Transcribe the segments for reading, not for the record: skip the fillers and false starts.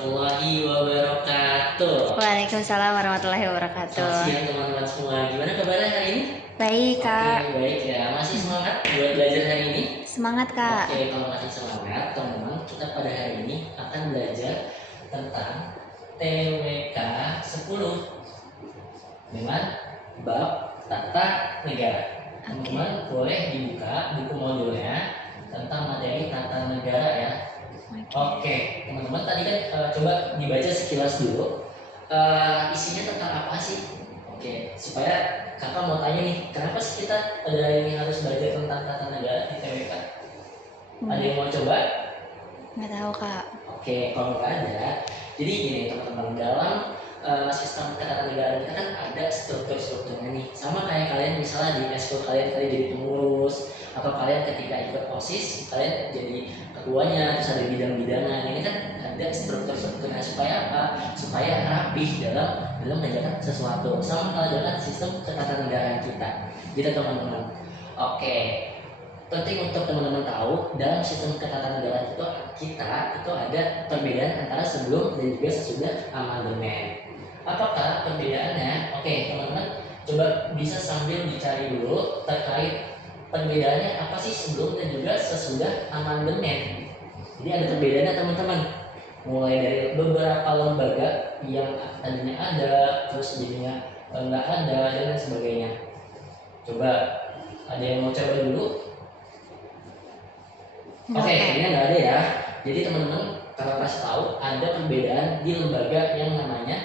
warahmatullahi wabarakatuh. Waalaikumsalam warahmatullahi wabarakatuh. Selamat siang teman-teman semua. Gimana kabarnya hari ini? Baik, Kak. Oke, baik ya. Masih semangat buat belajar hari ini? Semangat, Kak. Oke, kalau masih semangat, teman-teman, kita pada hari ini akan belajar tentang TWK 10 dengan bab tata negara. Teman-teman boleh dibuka buku modulnya tentang materi tata negara ya. Oke, teman-teman tadi kan coba dibaca sekilas dulu. Isinya tentang apa sih? Oke, supaya kakak mau tanya nih, kenapa sih kita pada hari ini harus belajar tentang tata negara di TWK? Ada yang mau coba? Nggak tahu, Kak. Oke, kalau nggak ada, jadi gini teman-teman, dalam sistem ketatanegaraan kita kan ada struktur-strukturnya nih. Sama kayak kalian misalnya di eskul kalian jadi pengurus, atau kalian ketika ikut OSIS kalian jadi ketuanya, terus ada bidang-bidangnya. Ini kan ada struktur-strukturnya supaya apa? Supaya rapih dalam mengerjakan sesuatu. Sama kalau dengan sistem ketatanegaraan kita. Gitu teman-teman. Oke. Penting untuk teman-teman tahu dalam sistem ketatanegaraan kita itu ada perbedaan antara sebelum dan juga sesudah amandemen. Apakah perbedaannya? Oke, teman-teman coba bisa sambil dicari dulu terkait perbedaannya apa sih sebelum dan juga sesudah amandemen. Jadi ada perbedaannya teman-teman. Mulai dari beberapa lembaga yang tadinya ada, terus jadinya nggak ada dan lain sebagainya. Coba ada yang mau coba dulu? Oke, ini nggak ada ya. Jadi teman-teman kalau kasih tahu ada perbedaan di lembaga yang namanya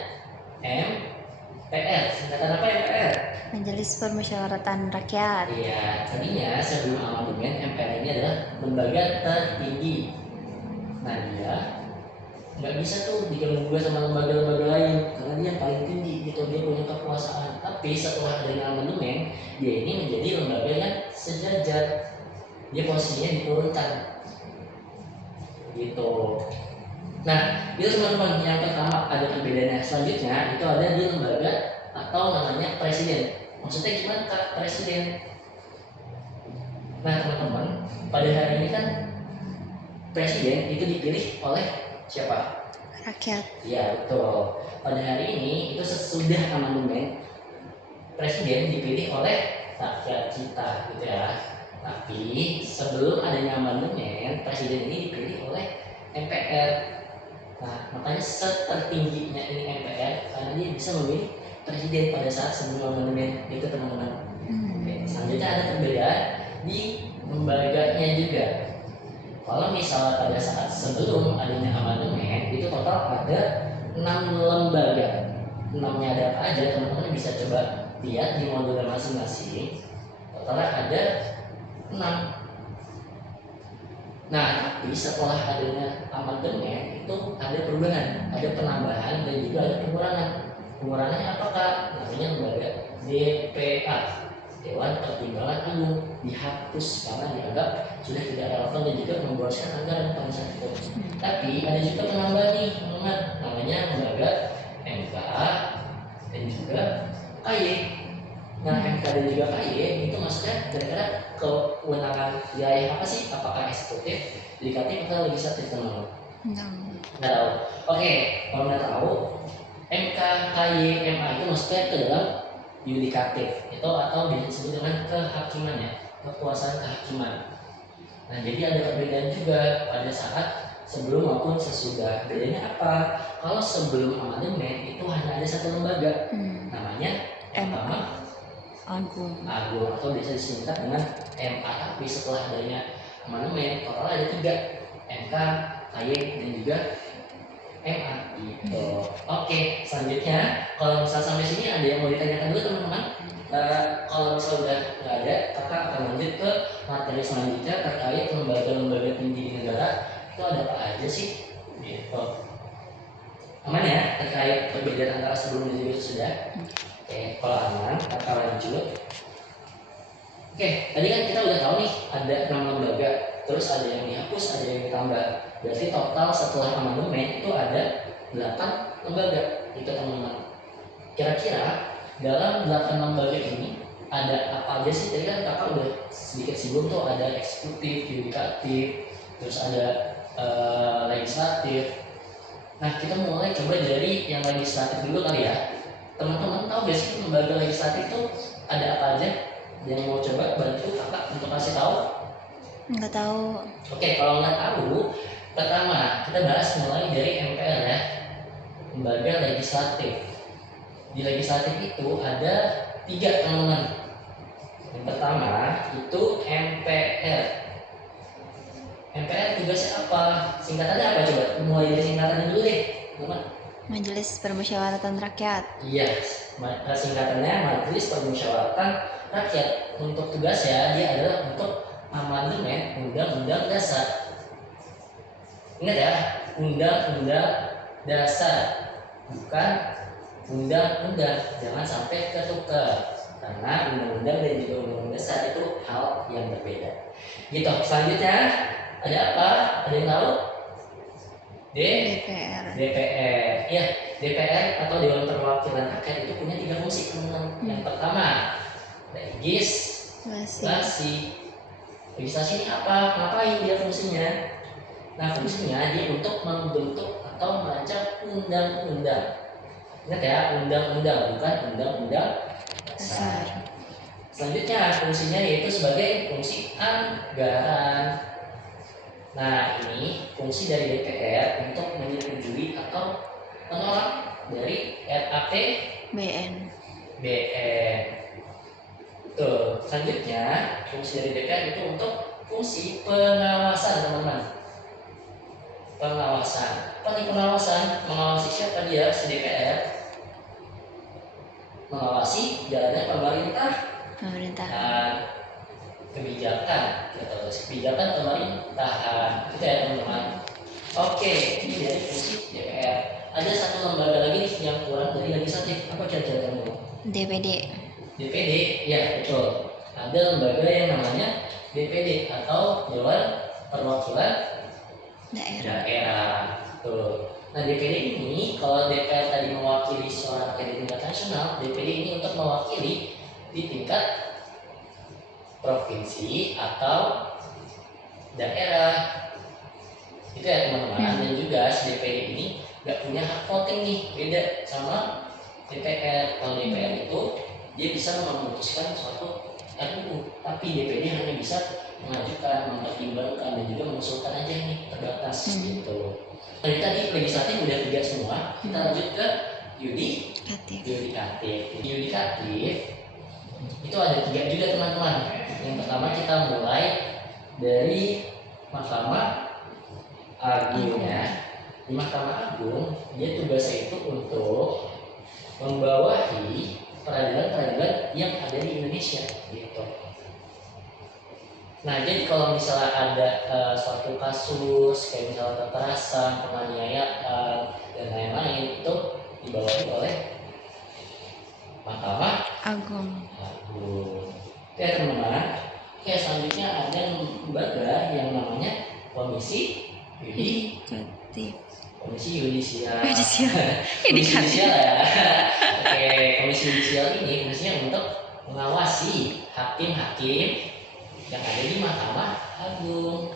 MPR. Singkatan apa MPR? Majelis Permusyawaratan Rakyat. Iya, tadinya sebelum amandemen MPR ini adalah lembaga tertinggi. Nah dia nggak bisa tuh diganggu sama lembaga-lembaga lain karena dia yang paling tinggi gitu, dia punya kekuasaan. Tapi setelah adanya amandemen, dia ini menjadi lembaga yang sejajar. Dia posisinya diturunkan gitu. Nah, itu teman-teman yang pertama ada perbedaannya. Selanjutnya itu ada di lembaga atau namanya presiden. Maksudnya gimana Kak presiden? Nah teman-teman, pada hari ini kan presiden itu dipilih oleh siapa? Rakyat. Ya betul. Pada hari ini itu sesudah amandemen presiden dipilih oleh rakyat kita gitu ya. Tapi sebelum adanya amandemen presiden ini dipilih oleh MPR. Nah makanya setertingginya ini MPR karena dia bisa memilih presiden pada saat sebelum amandemen itu teman-teman. Oke, selanjutnya ada perbedaan di lembaganya juga. Kalau misalnya pada saat sebelum adanya amandemen itu total ada 6 lembaga. 6-nya ada apa aja teman-teman bisa coba lihat di modul masing-masing. Totalnya ada 6. Nah, tapi setelah adanya amandemen itu ada perubahan, ada penambahan dan juga ada pengurangan. Pengurangannya apakah? Namanya lembaga DPA, Dewan Pertimbangan Agung, dihapus karena dianggap sudah tidak relevan dan juga memboroskan anggaran pada saat itu. Tapi ada juga penambahan nih, teman-teman, namanya lembaga MK dan juga KY. Nah, MK dan juga KY itu maksudnya kira-kira kewenangan wilayah apa sih? Apakah eksekutif, yudikatif atau legislatif teman-teman? Nggak tahu. Oke, kalau nggak tahu, MK, KY, MA itu maksudnya ke dalam yudikatif itu atau disebut dengan kehakiman ya, kekuasaan kehakiman. Nah, jadi ada perbedaan juga pada saat sebelum maupun sesudah. Bedanya apa? Kalau sebelum amandemen itu hanya ada satu lembaga, namanya MA Agung atau biasa disingkat dengan MA. Tapi setelah adanya amandemen total ada 3, MK, KY dan juga MA gitu. Oke, selanjutnya kalau misal sampai sini ada yang mau ditanyakan dulu teman-teman? Kalau misal udah nggak ada, kakak akan lanjut ke materi selanjutnya terkait lembaga-lembaga tinggi di negara itu ada apa aja sih? Gitu. Aman ya terkait perbedaan antara sebelum dan juga sesudah? Oke, kalau aman, kakak lanjut. Oke, tadi kan kita udah tahu nih ada 6 lembaga, terus ada yang dihapus, ada yang ditambah. Berarti total setelah amandemen itu ada 8 lembaga, itu teman-teman. Kira-kira dalam 8 lembaga ini ada apa aja sih? Tadi kan kakak udah sedikit singgung tuh, ada eksekutif, yudikatif, terus ada legislatif. Nah, kita mulai coba dari yang legislatif dulu kali ya. Teman-teman tahu gak sih lembaga legislatif itu ada apa aja? Yang mau coba bantu kakak untuk kasih tahu? Nggak tahu. Oke, kalau nggak tahu, pertama kita bahas mulai dari MPR ya, lembaga legislatif. Di legislatif itu ada 3 teman-teman. Yang pertama itu MPR. MPR tugasnya apa? Singkatannya apa coba? Mulai dari singkatannya dulu deh, teman. Majelis Permusyawaratan Rakyat. Iya, singkatannya Majelis Permusyawaratan Rakyat. Untuk tugasnya dia adalah untuk amandemen Undang-Undang Dasar. Ingat ya, Undang-Undang Dasar, bukan undang-undang. Jangan sampai ketukar, karena undang-undang dan juga undang-undang dasar itu hal yang berbeda. Gitu. Selanjutnya ada apa? Ada yang tahu? DPR. DPR. Ya, DPR atau Dewan Perwakilan Rakyat itu punya 3 fungsi, teman-teman. Yang pertama, legislasi. Legislasi ini apa? Ngapain dia fungsinya? Nah, fungsinya dia untuk membentuk atau merancang undang-undang. Ingat ya, undang-undang, bukan undang-undang dasar. Selanjutnya, fungsinya yaitu sebagai fungsi anggaran. Nah, ini fungsi dari DPR untuk menyetujui atau menolak dari RAPBN. Tuh, selanjutnya fungsi dari DPR itu untuk fungsi pengawasan, teman-teman. Pengawasan. Apa nih pengawasan? Mengawasi siapa dia? Si DPR. Mengawasi jalannya pemerintahan, kebijakan, kebijakan pemerintahan. Itu ya, teman-teman. Oke, ini dari fungsi DPR. Ada satu lembaga lagi nih yang kurang dari legislatif. Apa kira-kira teman-teman? DPD, ya betul. Ada lembaga yang namanya DPD atau Dewan Perwakilan Daerah. Tuh. Nah, DPD ini, kalau DPR tadi mewakili suara rakyat di tingkat nasional, DPD ini untuk mewakili di tingkat provinsi atau daerah. Itu ya, teman-teman. Dan juga si DPD ini nggak punya hak voting nih, beda sama DPR. Kalau DPR itu dia bisa memutuskan suatu RUU, tapi DPD hanya bisa mengajukan, mempertimbangkan, dan juga mengusulkan aja nih, terbatas gitu. Jadi tadi legislatif udah 3 semua, kita lanjut ke yudikatif. Yudikatif itu ada 3 juga, teman-teman. Yang pertama kita mulai dari Mahkamah Agung ya. Di Mahkamah Agung dia tugasnya itu untuk membawahi peradilan-peradilan yang ada di Indonesia gitu. Nah, jadi kalau misalnya ada suatu kasus kayak misalnya kekerasan, penganiayaan dan lain-lain, itu dibawahi oleh Mahkamah Agung. Oke, teman-teman. Oke, selanjutnya ada lembaga yang namanya Komisi Yudisial. Yudisial ya. Oke, Komisi Yudisial ini fungsinya untuk mengawasi hakim-hakim yang ada di Mahkamah Agung.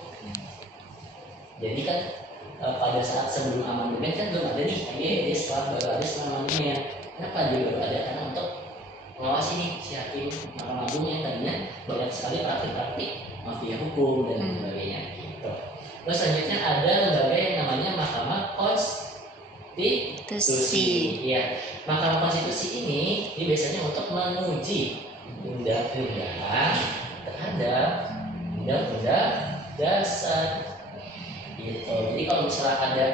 Jadi kan pada saat sebelum amandemen kan belum ada nih, dia setelah baru ada setelah amandemen. Kenapa dia baru ada? Karena untuk mengawasi nih si hakim Mahkamah Agung yang tadinya banyak sekali praktik-praktik mafia hukum dan sebagainya gitu. Terus selanjutnya ada lembaga yang namanya Mahkamah Konstitusi. Ya, Mahkamah Konstitusi ini biasanya untuk menguji undang-undang terhadap undang-undang dasar gitu. Jadi kalau misalnya ada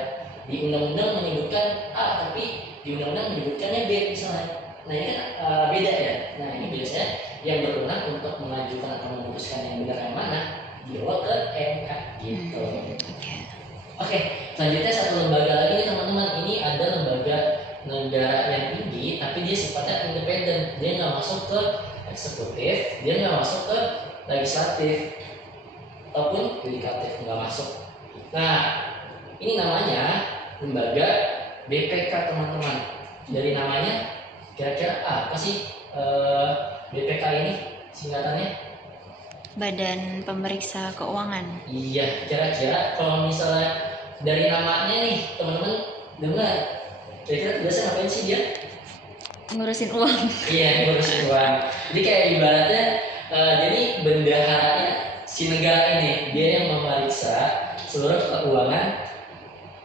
di undang-undang menyebutkan A tapi di undang-undang menyebutkannya B misalnya, nah ini kan beda ya. Nah, ini biasanya yang berwenang untuk mengajukan atau memutuskan yang benar yang mana dibawa ke MK gitu. Oke, selanjutnya satu lembaga lagi nih, teman-teman. Ini ada lembaga negara yang tinggi tapi dia sifatnya independen. Dia nggak masuk ke eksekutif, dia nggak masuk ke legislatif ataupun yudikatif, nggak masuk. Nah, ini namanya lembaga BPK, teman-teman. Dari namanya kira-kira apa sih BPK ini singkatannya? Badan Pemeriksa Keuangan. Iya, kira-kira kalau misalnya dari namanya nih, teman-teman Dengar. Kira-kira tugasnya ngapain sih dia? Ngurusin uang. Iya, ngurusin uang. Jadi kayak ibaratnya jadi bendaharanya si negara ini, dia yang memeriksa seluruh keuangan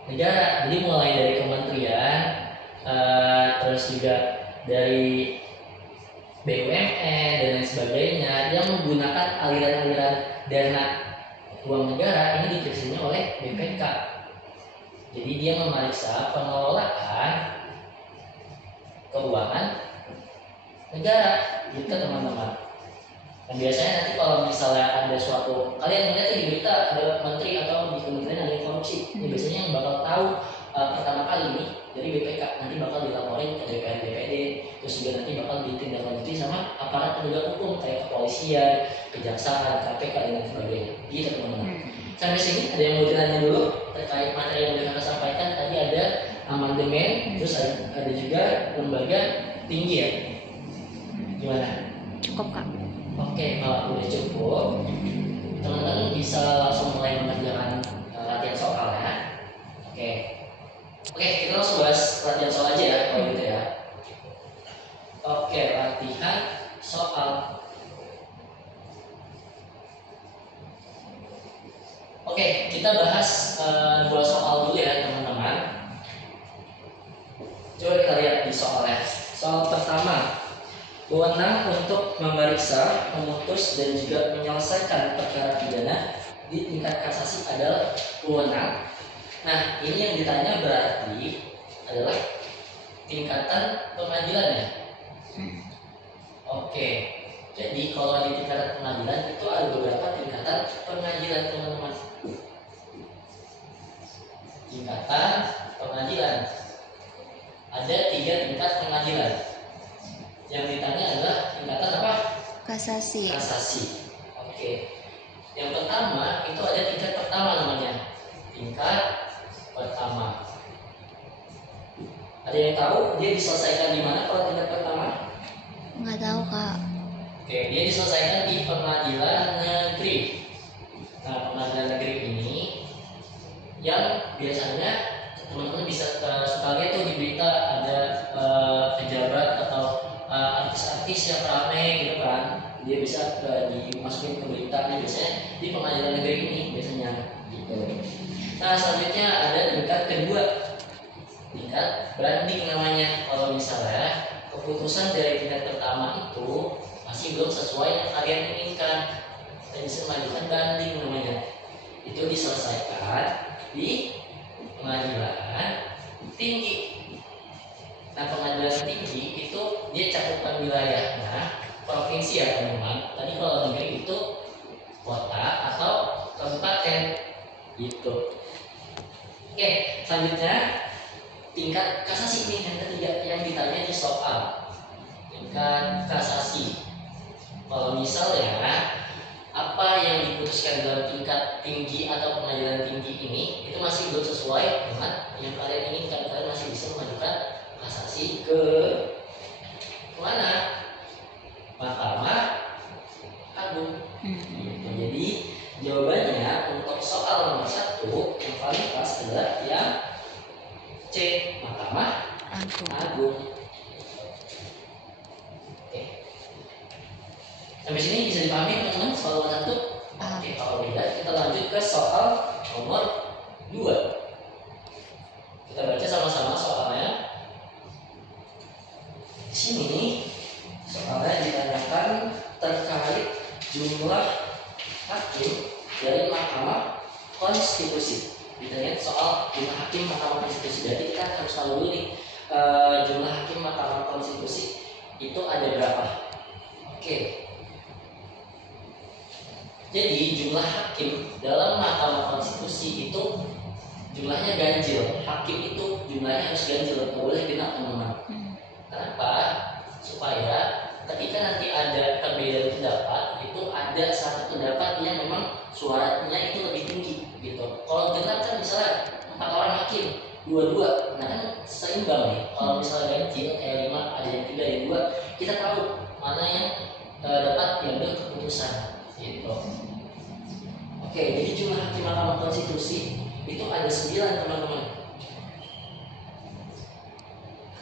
negara. Jadi mulai dari kementerian, terus juga dari BUMN dan lain sebagainya yang menggunakan aliran-aliran dana uang negara ini diperiksa oleh BPK. Jadi dia memeriksa pengelolaan keuangan negara gitu teman-teman. Dan biasanya nanti kalau misalnya ada suatu, kalian melihat di berita ada menteri atau di kementerian ada yang korupsi, ini biasanya yang bakal tahu pertama kali ini dari BPK, nanti bakal dilaporin ke DPR DPD, terus juga nanti bakal ditindaklanjuti sama aparat penegak hukum kayak kepolisian, kejaksaan, KPK dan lain sebagainya. Gitu teman-teman. Sampai sini ada yang mau ditanya dulu terkait materi yang udah kita sampaikan. Tadi ada amandemen, terus ada juga lembaga tinggi ya. Gimana? Cukup kak. Oke, kalau udah cukup, teman-teman bisa langsung mulai mengerjakan latihan soal ya. Oke, kita langsung bahas latihan soal aja ya kalau gitu ya. Oke, latihan soal. Oke, kita bahas dua soal dulu ya teman-teman. Coba kita lihat di soalnya. Soal pertama, wewenang untuk memeriksa, memutus dan juga menyelesaikan perkara pidana di tingkat kasasi adalah wewenang. Nah, ini yang ditanya berarti adalah tingkatan pengadilannya. Oke, jadi kalau di tingkatan pengadilan itu ada beberapa tingkatan pengadilan teman-teman. Tingkatan pengadilan ada 3 tingkat pengadilan. Yang ditanya adalah tingkatan apa? Kasasi. Kasasi. Oke. Yang pertama itu ada tingkat pertama namanya. Tingkat pertama. Ada yang tahu dia diselesaikan di mana kalau tingkat pertama? Nggak tahu kak. Oke, dia diselesaikan di pengadilan negeri. Nah, pengadilan negeri ini yang biasanya teman-teman bisa suka lihat tuh di berita ada pejabat atau artis-artis yang ramai gitu kan, dia bisa dimasukin ke berita nih, biasanya di pengadilan negeri ini biasanya gitu. Nah, selanjutnya ada tingkat kedua, tingkat banding namanya. Kalau misalnya keputusan dari tingkat pertama itu masih belum sesuai yang kalian inginkan, kita bisa mengajukan banding namanya. Itu diselesaikan di pengadilan tinggi. Nah, pengadilan tinggi itu dia cakupan wilayahnya provinsi ya teman-teman. Tadi kalau negeri itu kota atau kabupaten gitu. Oke, selanjutnya tingkat kasasi nih yang ketiga yang ditanya di soal. Tingkat kasasi. Kalau misalnya apa yang diputuskan dalam tingkat tinggi atau pengadilan tinggi ini itu masih belum sesuai dengan yang kalian inginkan, kalian masih bisa mengajukan kasasi ke mana? Mahkamah Agung. Gitu. Jadi jawabannya untuk soal nomor 1 yang paling pas adalah yang C, Mahkamah Agung. Oke. Sampai sini bisa dipahami teman-teman soal nomor 1? Oke, kalau tidak kita lanjut ke soal nomor 2. Kita baca sama-sama soalnya. Di sini soalnya ditanyakan terkait jumlah hakim dari Mahkamah Konstitusi. Ditanya soal jumlah hakim Mahkamah Konstitusi. Jadi kita harus tahu dulu nih jumlah hakim Mahkamah Konstitusi itu ada berapa. Oke. Jadi jumlah hakim dalam Mahkamah Konstitusi itu jumlahnya ganjil. Hakim itu jumlahnya harus ganjil, nggak boleh genap teman-teman. Kenapa? Supaya ketika nanti ada perbedaan pendapat itu ada satu pendapat yang memang suaranya itu lebih tinggi gitu. Kalau genap kan misalnya 4 orang hakim, 2-2, nah kan seimbang nih. Kalau misalnya ganjil kayak 5, ada yang 3, ada yang 2, kita tahu mana yang dapat diambil keputusan gitu. Oke, jadi jumlah hakim Mahkamah Konstitusi itu ada 9 teman-teman.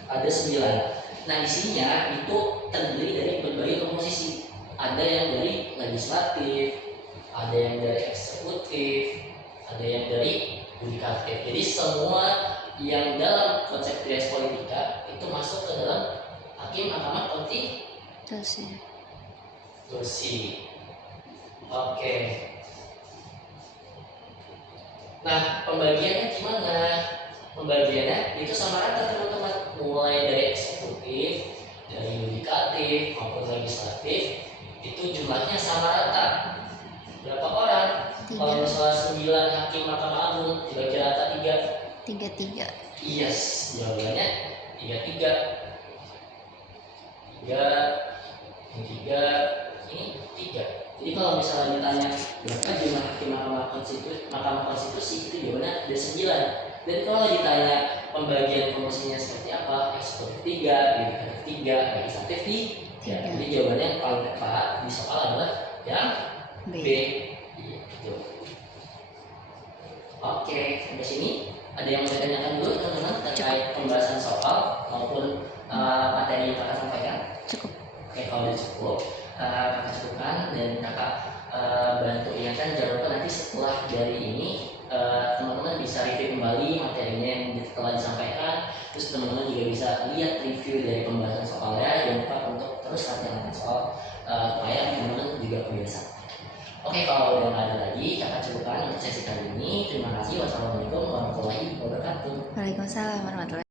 ada 9. Nah isinya itu terdiri dari berbagai komposisi. Ada yang dari legislatif, ada yang dari eksekutif, ada yang dari yudikatif. Jadi semua yang dalam konsep res politika itu masuk ke dalam hakim Mahkamah Konstitusi. Oke. Nah, pembagiannya gimana? Pembagiannya itu sama rata teman-teman, mulai dari eksekutif, dari yudikatif maupun legislatif itu jumlahnya sama rata. Berapa orang? Kalau 3. misalnya 9 hakim Mahkamah Agung dibagi rata 3. 3. Yes, jawabannya 3. 3, ini 3, ini 3. Jadi kalau misalnya ditanya berapa jumlah hakim Mahkamah Konstitusi itu jawabannya ada 9. Dan kalau ditanya pembagian komposisinya seperti apa, eksekutif 3, yudikatif 3, legislatif 3. Jadi jawabannya yang paling tepat di soal adalah yang B. Gitu. Oke, sampai sini ada yang mau ditanyakan dulu teman-teman terkait pembahasan soal maupun materi yang kakak sampaikan? Cukup. Oke, kalau udah cukup, kakak cukupkan dan kakak bantu ingatkan jangan lupa nanti setelah dari ini teman-teman bisa review kembali materinya yang telah disampaikan. Terus teman-teman juga bisa lihat review dari pembahasan soalnya. Jangan lupa untuk terus latihan soal supaya teman-teman juga kebiasaan. Oke, kalau udah nggak ada lagi, kakak cukupkan untuk sesi kali ini. Terima kasih. Wassalamualaikum warahmatullahi wabarakatuh. Waalaikumsalam warahmatullahi